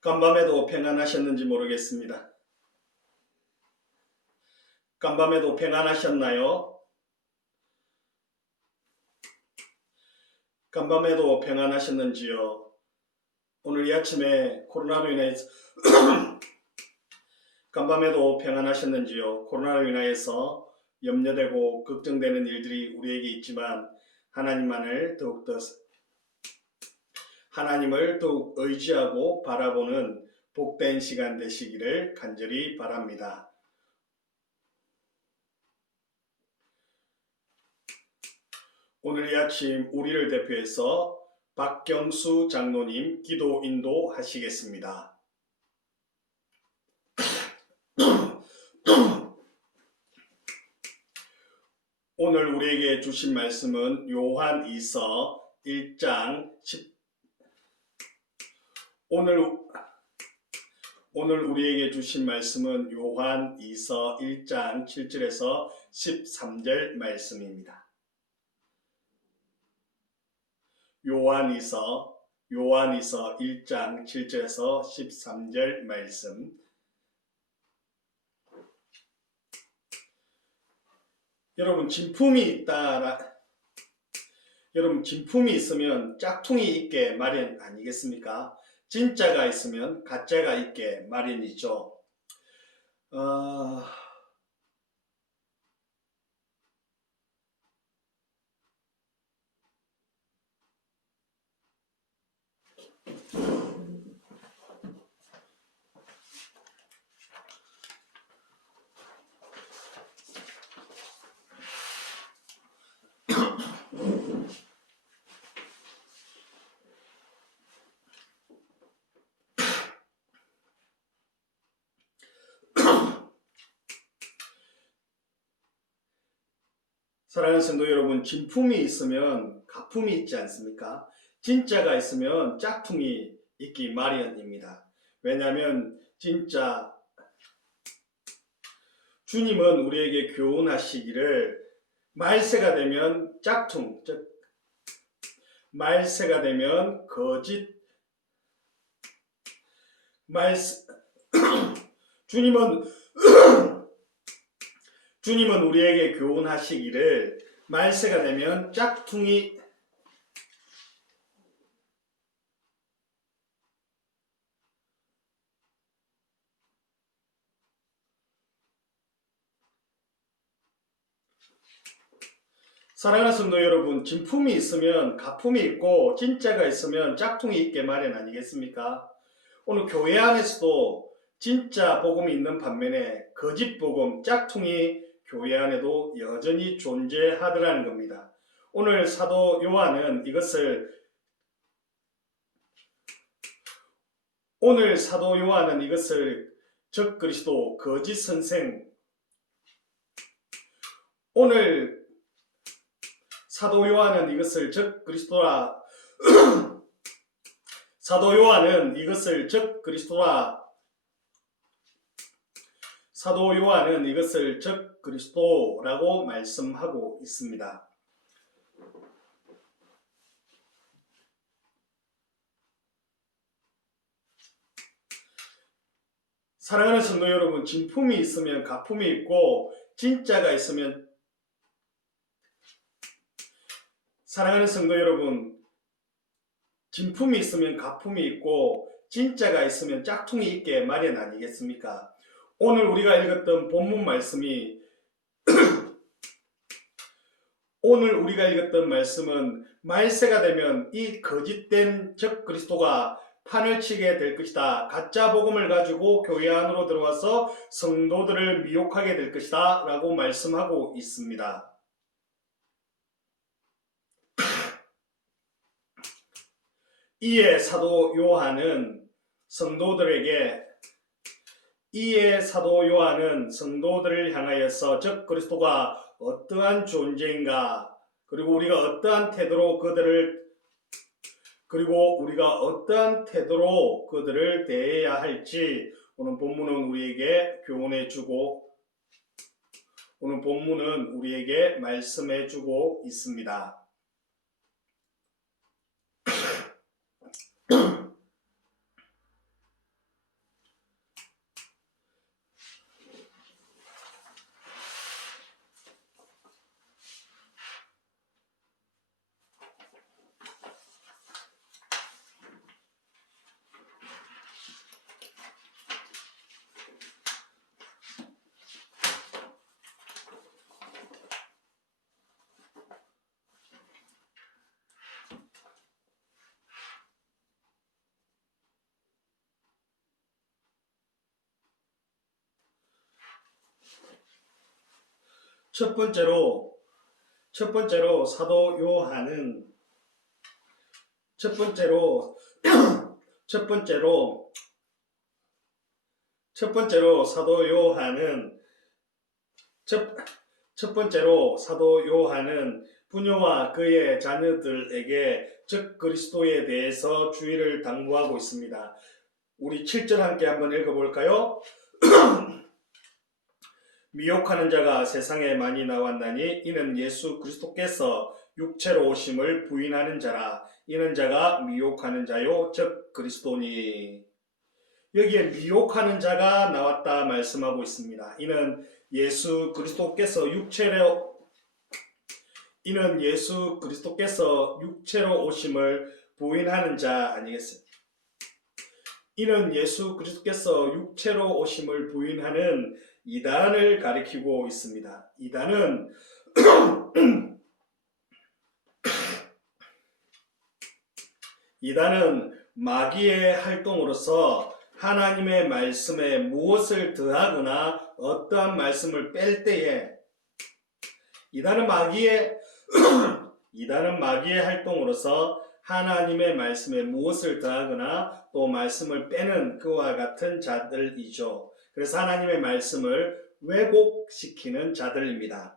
간밤에도 평안하셨는지 모르겠습니다. 간밤에도 평안하셨나요? 간밤에도 평안하셨는지요? 오늘 이 아침에 코로나로 인해서 간밤에도 평안하셨는지요? 코로나로 인하여서 염려되고 걱정되는 일들이 우리에게 있지만 하나님을 더욱 의지하고 바라보는 복된 시간 되시기를 간절히 바랍니다. 오늘 이 아침 우리를 대표해서 박경수 장로님 기도 인도하시겠습니다. 오늘 우리에게 주신 말씀은 요한이서 1장 10 오늘 우리에게 주신 말씀은 요한이서 1장 7절에서 13절 말씀입니다. 요한이서 1장 7절에서 13절 말씀. 여러분 진품이 있으면 짝퉁이 있게 마련 아니겠습니까? 진짜가 있으면 가짜가 있게 마련이죠. 사랑하는 성도 여러분, 진품이 있으면 가품이 있지 않습니까? 진짜가 있으면 짝퉁이 있기 마련입니다. 왜냐하면 진짜 주님은 우리에게 교훈하시기를 말세가 되면 짝퉁, 즉 말세가 되면 거짓, 주님은 우리에게 교훈하시기를 말세가 되면 짝퉁이 사랑하는 성도 여러분, 진품이 있으면 가품이 있고 진짜가 있으면 짝퉁이 있게 마련 아니겠습니까? 오늘 교회 안에서도 진짜 복음이 있는 반면에 거짓 복음, 짝퉁이 교회 안에도 여전히 존재하더라는 겁니다. 오늘 사도 요한은 이것을 적그리스도, 거짓 선생, 오늘 사도 요한은 이것을 적그리스도라 적그리스도라고 말씀하고 있습니다. 사랑하는 성도 여러분, 진품이 있으면 가품이 있고 진짜가 있으면 사랑하는 성도 여러분, 진품이 있으면 가품이 있고 진짜가 있으면 짝퉁이 있게 마련 아니겠습니까? 오늘 우리가 읽었던 본문 말씀이 말씀은 말세가 되면 이 거짓된 적그리스도가 판을 치게 될 것이다. 가짜 복음을 가지고 교회 안으로 들어와서 성도들을 미혹하게 될 것이다 라고 말씀하고 있습니다. 이에 사도 요한은 성도들에게 이에 사도 요한은 성도들을 향하여서 즉 그리스도가 어떠한 존재인가 그리고 우리가 어떠한 태도로 그들을 대해야 할지 오늘 본문은 우리에게 말씀해 주고 있습니다. 첫 번째로 사도 요한은 첫 번째로 사도 요한은 부녀와 그의 자녀들에게 즉 그리스도에 대해서 주의를 당부하고 있습니다. 우리 7절 함께 한번 읽어볼까요? 미혹하는 자가 세상에 많이 나왔나니 이는 예수 그리스도께서 육체로 오심을 부인하는 자라. 이는 자가 미혹하는 자요 즉 그리스도니. 여기에 미혹하는 자가 나왔다 말씀하고 있습니다. 이는 예수 그리스도께서 육체로 오심을 부인하는 자 아니겠습니까? 이는 예수 그리스도께서 육체로 오심을 부인하는 이단을 가리키고 있습니다. 이단은 마귀의 활동으로서 하나님의 말씀에 무엇을 더하거나 어떠한 말씀을 뺄 때에 이단은 마귀의 활동으로서 하나님의 말씀에 무엇을 더하거나 또 말씀을 빼는 그와 같은 자들이죠. 그래서 하나님의 말씀을 왜곡시키는 자들입니다.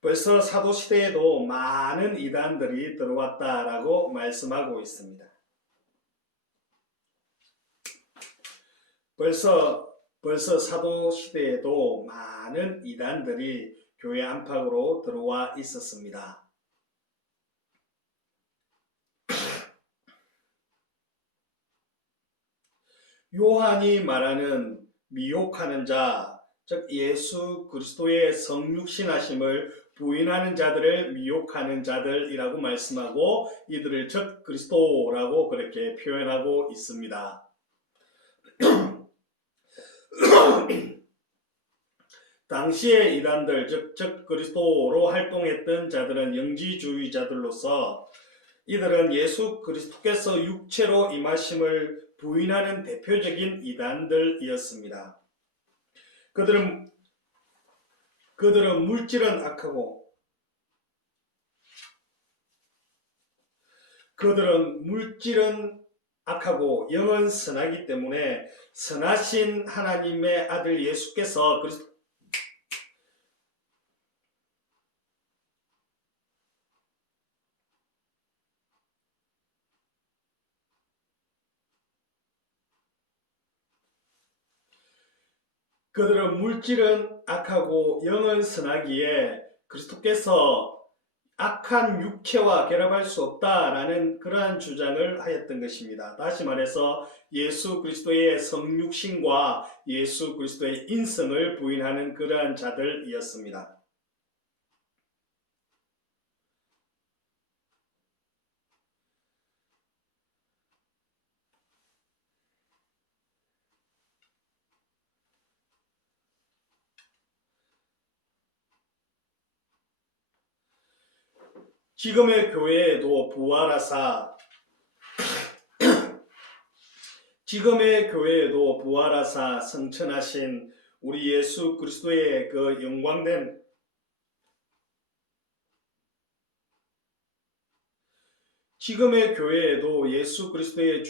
벌써 사도시대에도 많은 이단들이 들어왔다라고 말씀하고 있습니다. 벌써 사도시대에도 많은 이단들이 교회 안팎으로 들어와 있었습니다. 요한이 말하는 미혹하는 자, 즉 예수 그리스도의 성육신하심을 부인하는 자들을 미혹하는 자들이라고 말씀하고 이들을 즉 그리스도라고 그렇게 표현하고 있습니다. 당시의 이단들, 즉 그리스도로 활동했던 자들은 영지주의자들로서 이들은 예수 그리스도께서 육체로 임하심을 부인하는 대표적인 이단들이었습니다. 그들은 물질은 악하고 영은 선하기 때문에 선하신 하나님의 아들 예수께서 그들은 물질은 악하고 영은 선하기에 그리스도께서 악한 육체와 결합할 수 없다라는 그러한 주장을 하였던 것입니다. 다시 말해서 예수 그리스도의 성육신과 예수 그리스도의 인성을 부인하는 그러한 자들이었습니다. 지금의 교회에도 부활하사 성천하신 우리 예수 그리스도의 그 영광된 지금의 교회에도 예수 그리스도의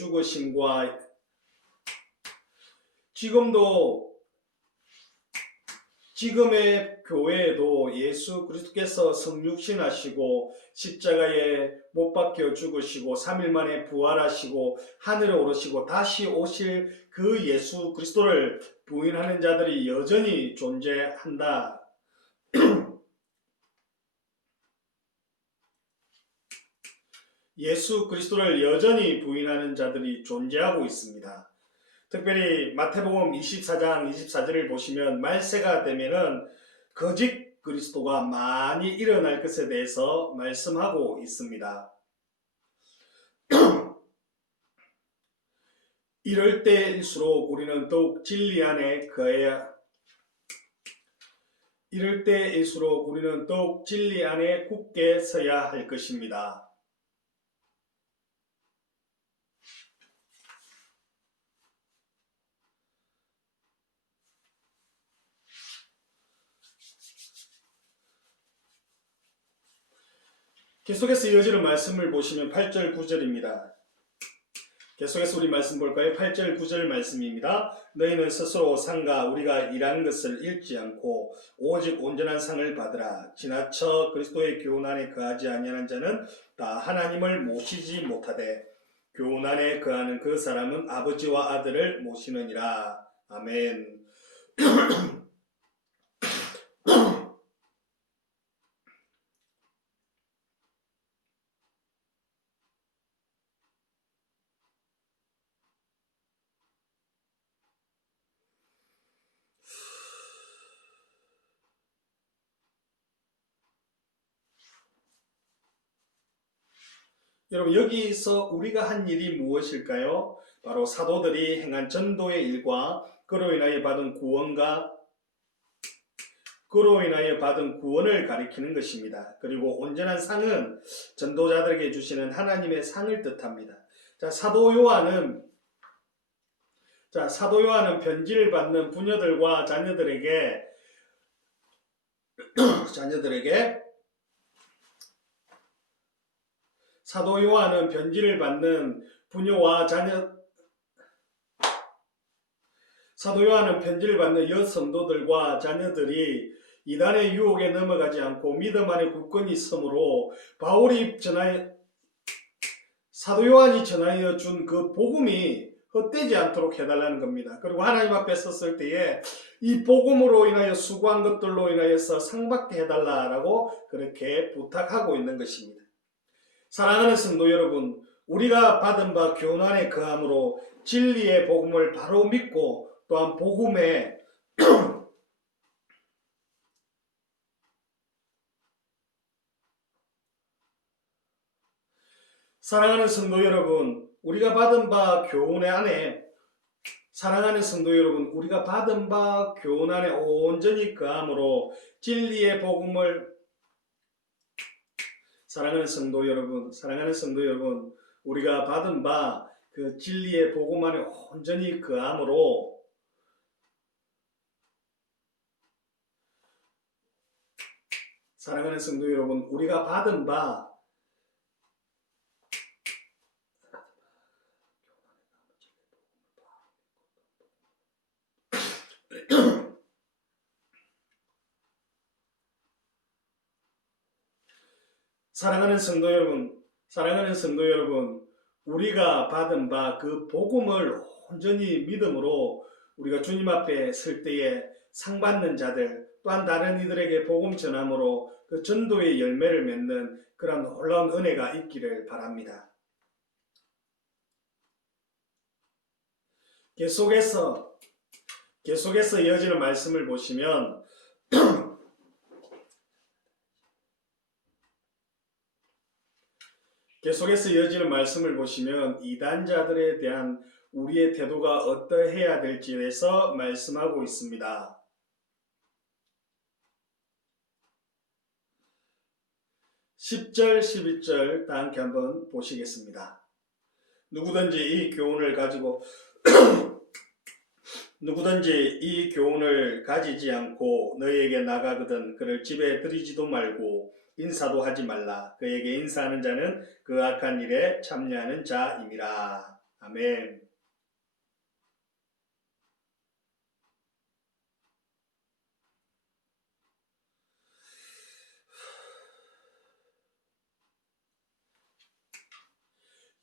지금의 교회에도 예수 그리스도께서 성육신하시고 십자가에 못 박혀 죽으시고 3일 만에 부활하시고 하늘에 오르시고 다시 오실 그 예수 그리스도를 부인하는 자들이 여전히 존재한다. 예수 그리스도를 여전히 부인하는 자들이 존재하고 있습니다. 특별히 마태복음 24장 24절을 보시면 말세가 되면은 거짓 그리스도가 많이 일어날 것에 대해서 말씀하고 있습니다. 이럴 때일수록 우리는 더욱 진리 안에 굳게 서야 할 것입니다. 계속해서 이어지는 말씀을 보시면 8절 9절입니다. 계속해서 우리 말씀 볼까요? 8절 9절 말씀입니다. 너희는 스스로 상가 우리가 일한 것을 잃지 않고 오직 온전한 상을 받으라. 지나쳐 그리스도의 교훈 안에 거하지 아니하는 자는 다 하나님을 모시지 못하되 교훈 안에 거하는 그 사람은 아버지와 아들을 모시느니라. 아멘. 여러분 여기서 우리가 한 일이 무엇일까요? 바로 사도들이 행한 전도의 일과 그로 인하여 받은 구원을 가리키는 것입니다. 그리고 온전한 상은 전도자들에게 주시는 하나님의 상을 뜻합니다. 사도 요한은 편지를 받는 부녀들과 자녀들에게 사도 요한은 편지를 받는 여성도들과 자녀들이 이단의 유혹에 넘어가지 않고 믿음 안에 굳건히 있으므로 사도 요한이 전하여 준 그 복음이 헛되지 않도록 해달라는 겁니다. 그리고 하나님 앞에 섰을 때에 이 복음으로 인하여 수고한 것들로 인하여서 상받게 해달라라고 그렇게 부탁하고 있는 것입니다. 사랑하는 성도 여러분, 우리가 받은 바 교훈 안에 거함으로 진리의 복음을 바로 믿고 또한 복음에 사랑하는 성도 여러분, 우리가 받은 바 교훈 안에 온전히 거함으로 진리의 복음을 사랑하는 성도 여러분, 우리가 받은 바 그 진리의 복음 안에 온전히 거함으로 사랑하는 성도 여러분, 우리가 받은 바 사랑하는 성도 여러분, 우리가 받은 바 그 복음을 온전히 믿음으로 우리가 주님 앞에 설 때에 상받는 자들, 또한 다른 이들에게 복음 전함으로 그 전도의 열매를 맺는 그런 놀라운 은혜가 있기를 바랍니다. 계속해서 이어지는 말씀을 보시면 이단자들에 대한 우리의 태도가 어떠해야 될지에 대해서 말씀하고 있습니다. 10절, 11절 다 함께 한번 보시겠습니다. 누구든지 이 교훈을 가지지 않고 너희에게 나가거든 그를 집에 들이지도 말고 인사도 하지 말라. 그에게 인사하는 자는 그 악한 일에 참여하는 자임이라. 아멘.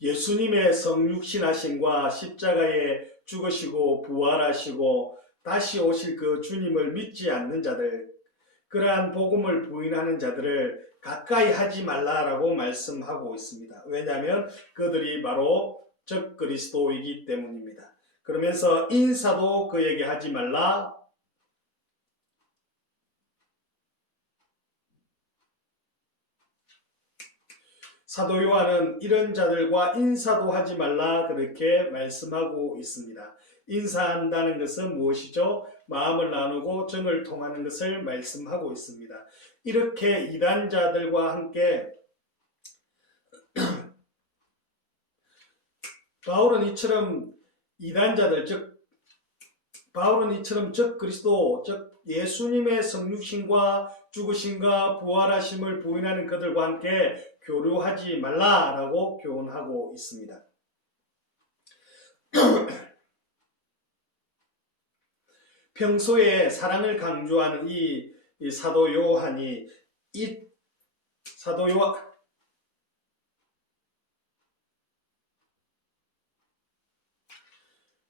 예수님의 성육신하심과 십자가에 죽으시고 부활하시고 다시 오실 그 주님을 믿지 않는 자들, 그러한 복음을 부인하는 자들을 가까이 하지 말라라고 말씀하고 있습니다. 왜냐하면 그들이 바로 적 그리스도이기 때문입니다. 그러면서 인사도 그에게 하지 말라. 사도 요한은 이런 자들과 인사도 하지 말라 그렇게 말씀하고 있습니다. 인사한다는 것은 무엇이죠? 마음을 나누고 정을 통하는 것을 말씀하고 있습니다. 이렇게 이단자들과 함께 바울은 이처럼 이단자들, 바울은 이처럼 적 그리스도, 즉 예수님의 성육신과 죽으심과 부활하심을 부인하는 그들과 함께 교류하지 말라라고 교훈하고 있습니다. 평소에 사랑을 강조하는 이 사도 요한이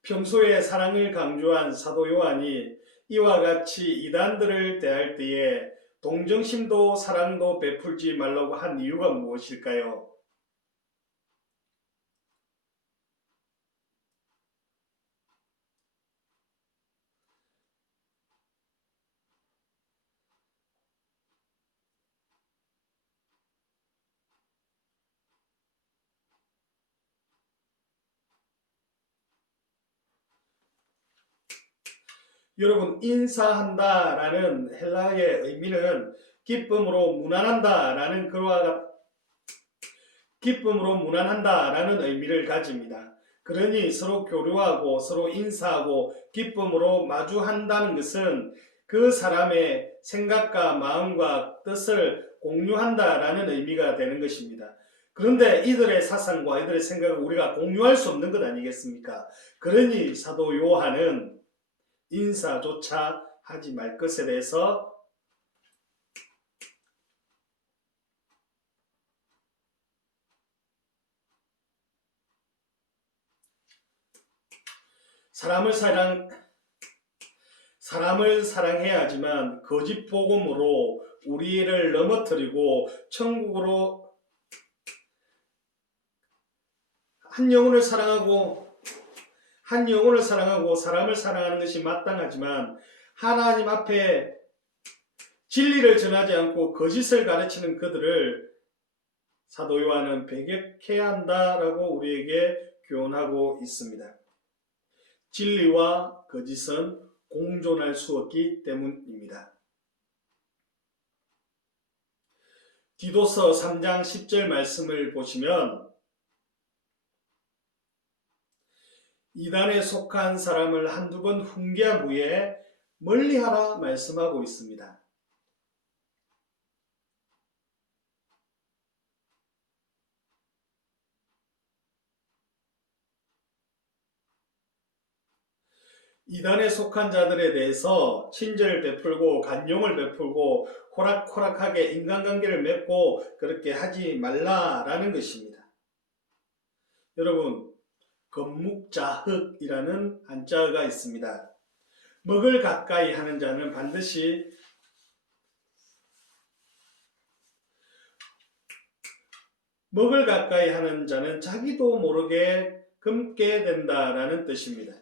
평소에 사랑을 강조한 사도 요한이 이와 같이 이단들을 대할 때에 동정심도 사랑도 베풀지 말라고 한 이유가 무엇일까요? 여러분, 인사한다라는 헬라어의 의미는 기쁨으로 무난한다라는 기쁨으로 무난한다라는 의미를 가집니다. 그러니 서로 교류하고 서로 인사하고 기쁨으로 마주한다는 것은 그 사람의 생각과 마음과 뜻을 공유한다라는 의미가 되는 것입니다. 그런데 이들의 사상과 이들의 생각을 우리가 공유할 수 없는 것 아니겠습니까? 그러니 사도 요한은 인사조차 하지 말 것에 대해서 사람을 사랑해야 하지만 거짓 복음으로 우리를 넘어뜨리고 천국으로 한 영혼을 사랑하고 사람을 사랑하는 것이 마땅하지만 하나님 앞에 진리를 전하지 않고 거짓을 가르치는 그들을 사도 요한은 배격해야 한다라고 우리에게 교훈하고 있습니다. 진리와 거짓은 공존할 수 없기 때문입니다. 디도서 3장 10절 말씀을 보시면 이단에 속한 사람을 한두 번 훈계한 후에 멀리하라 말씀하고 있습니다. 이단에 속한 자들에 대해서 친절을 베풀고 간용을 베풀고 호락호락하게 인간관계를 맺고 그렇게 하지 말라라는 것입니다. 여러분, 건묵자흑이라는 한자어가 있습니다. 먹을 가까이 하는 자는 반드시 먹을 가까이 하는 자는 자기도 모르게 굶게 된다라는 뜻입니다.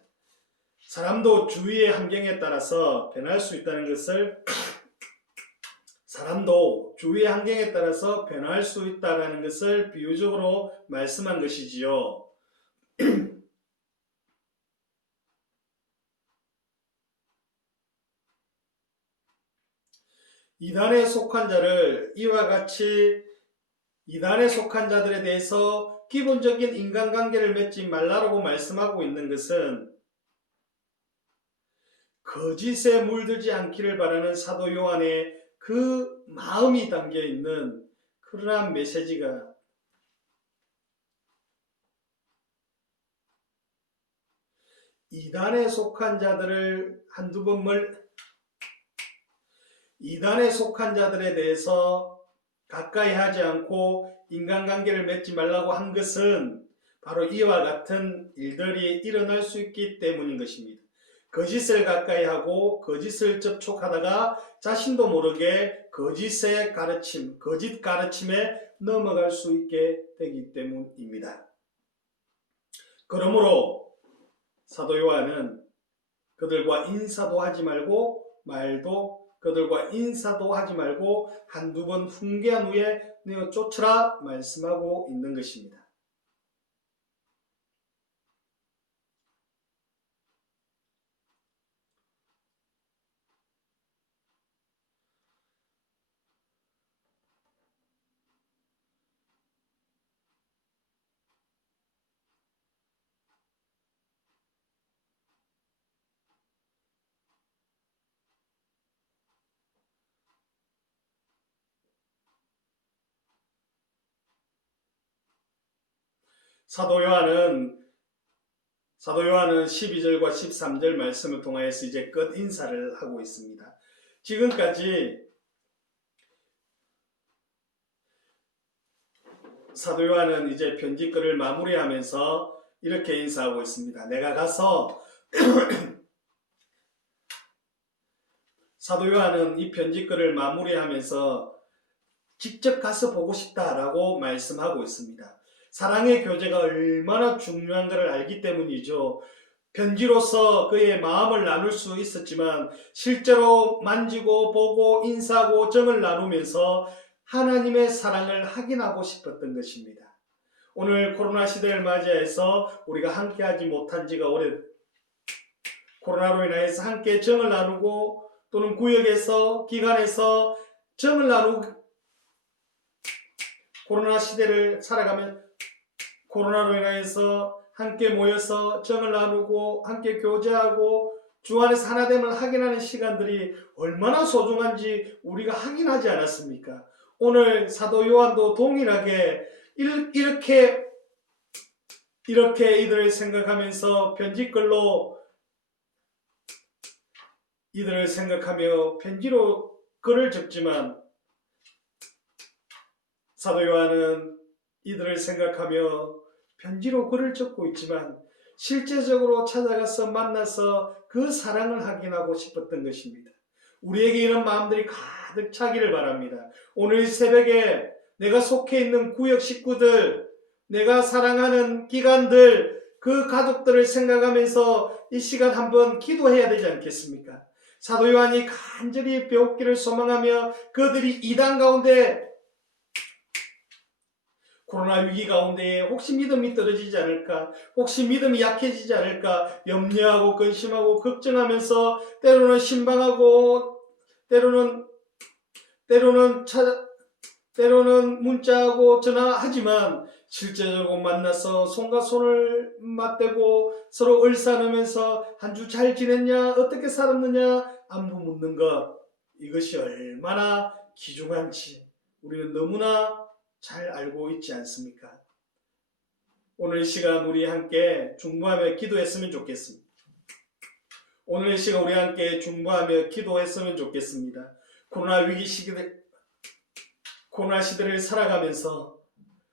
사람도 주위의 환경에 따라서 변할 수 있다는 것을 비유적으로 말씀한 것이지요. 이단에 속한 자들에 대해서 기본적인 인간관계를 맺지 말라고 말씀하고 있는 것은 거짓에 물들지 않기를 바라는 사도 요한의 그 마음이 담겨 있는 그러한 메시지가 이단에 속한 자들에 대해서 가까이 하지 않고 인간관계를 맺지 말라고 한 것은 바로 이와 같은 일들이 일어날 수 있기 때문인 것입니다. 거짓을 가까이 하고 거짓을 접촉하다가 자신도 모르게 거짓의 가르침, 거짓 가르침에 넘어갈 수 있게 되기 때문입니다. 그러므로 사도 요한은 그들과 인사도 하지 말고 그들과 인사도 하지 말고 한두 번 훈계한 후에 내어 쫓으라 말씀하고 있는 것입니다. 사도 요한은 12절과 13절 말씀을 통하여서 이제 끝 인사를 하고 있습니다. 지금까지 사도 요한은 이제 편지글을 마무리하면서 이렇게 인사하고 있습니다. 내가 가서 사도 요한은 이 편지글을 마무리하면서 직접 가서 보고 싶다라고 말씀하고 있습니다. 사랑의 교제가 얼마나 중요한가를 알기 때문이죠. 편지로서 그의 마음을 나눌 수 있었지만 실제로 만지고 보고 인사하고 정을 나누면서 하나님의 사랑을 확인하고 싶었던 것입니다. 오늘 코로나 시대를 맞이해서 우리가 함께하지 못한 지가 코로나로 인해서 함께 정을 나누고 또는 구역에서 기관에서 정을 나누고 코로나 시대를 살아가면 코로나로 인해서 함께 모여서 정을 나누고 함께 교제하고 주 안에서 하나됨을 확인하는 시간들이 얼마나 소중한지 우리가 확인하지 않았습니까? 오늘 사도 요한도 동일하게 이렇게 이들을 생각하면서 편지글로 이들을 생각하며 편지로 글을 적지만 사도 요한은 이들을 생각하며 편지로 글을 적고 있지만 실제적으로 찾아가서 만나서 그 사랑을 확인하고 싶었던 것입니다. 우리에게 이런 마음들이 가득 차기를 바랍니다. 오늘 새벽에 내가 속해 있는 구역 식구들, 내가 사랑하는 기관들, 그 가족들을 생각하면서 이 시간 한번 기도해야 되지 않겠습니까? 사도 요한이 간절히 배웠기를 소망하며 그들이 이단 가운데 코로나 위기 가운데 혹시 믿음이 떨어지지 않을까, 혹시 믿음이 약해지지 않을까 염려하고 근심하고 걱정하면서 때로는 신방하고 때로는 문자하고 전화하지만 실제적으로 만나서 손과 손을 맞대고 서로 을사놓으면서 한 주 잘 지냈냐, 어떻게 살았느냐 안부 묻는 것, 이것이 얼마나 귀중한지 우리는 너무나 잘 알고 있지 않습니까? 오늘 이 시간 우리 함께 중보하며 기도했으면 좋겠습니다. 오늘 이 시간 우리 함께 중보하며 기도했으면 좋겠습니다. 코로나 시대를 살아가면서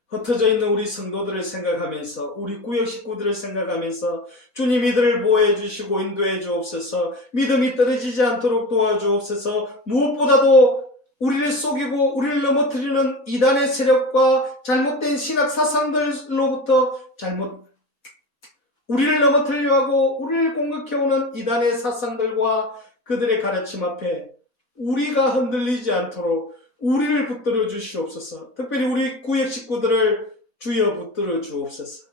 흩어져 있는 우리 성도들을 생각하면서 우리 구역 식구들을 생각하면서 주님 이들을 보호해 주시고 인도해 주옵소서. 믿음이 떨어지지 않도록 도와주옵소서. 무엇보다도 우리를 속이고 우리를 넘어뜨리는 이단의 세력과 잘못된 신학 사상들로부터 우리를 넘어뜨리려 하고 우리를 공격해오는 이단의 사상들과 그들의 가르침 앞에 우리가 흔들리지 않도록 우리를 붙들어 주시옵소서. 특별히 우리 구역 식구들을 주여 붙들어 주옵소서.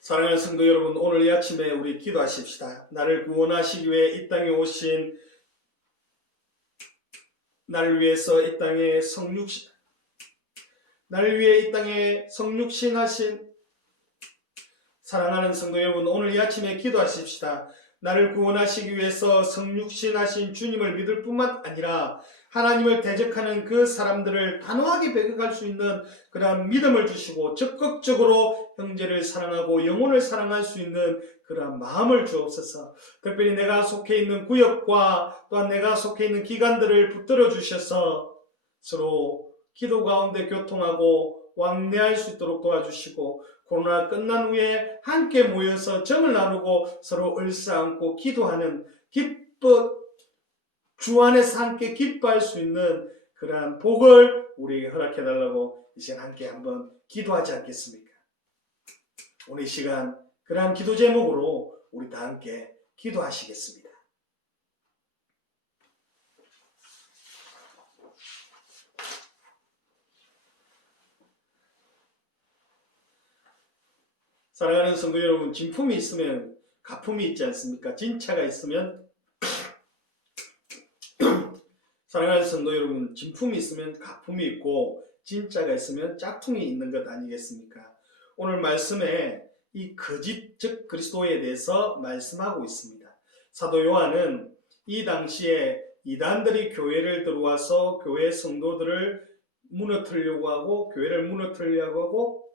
사랑하는 성도 여러분, 오늘 이 아침에 우리 기도하십시다. 나를 구원하시기 위해 이 땅에 오신, 나를 위해서 이 땅에 성육신 하신 사랑하는 성도 여러분, 오늘 이 아침에 기도하십시다. 나를 구원하시기 위해서 성육신 하신 주님을 믿을 뿐만 아니라 하나님을 대적하는 그 사람들을 단호하게 배격할 수 있는 그러한 믿음을 주시고 적극적으로 형제를 사랑하고 영혼을 사랑할 수 있는 그러한 마음을 주옵소서. 특별히 내가 속해 있는 구역과 또한 내가 속해 있는 기관들을 붙들어 주셔서 서로 기도 가운데 교통하고 왕래할 수 있도록 도와주시고 코로나 끝난 후에 함께 모여서 정을 나누고 서로 을사안고 기도하는 주 안에서 함께 기뻐할 수 있는 그러한 복을 우리에게 허락해달라고 이제 함께 한번 기도하지 않겠습니까? 오늘 이 시간 그러한 기도 제목으로 우리 다 함께 기도하시겠습니다. 사랑하는 성도 여러분, 진품이 있으면 가품이 있지 않습니까? 진차가 있으면 사랑하는 성도 여러분, 진품이 있으면 가품이 있고 진짜가 있으면 짝퉁이 있는 것 아니겠습니까? 오늘 말씀에 이 거짓 즉 그리스도에 대해서 말씀하고 있습니다. 사도 요한은 이 당시에 이단들이 교회를 들어와서 교회 성도들을 무너뜨리려고 하고 교회를 무너뜨리려고 하고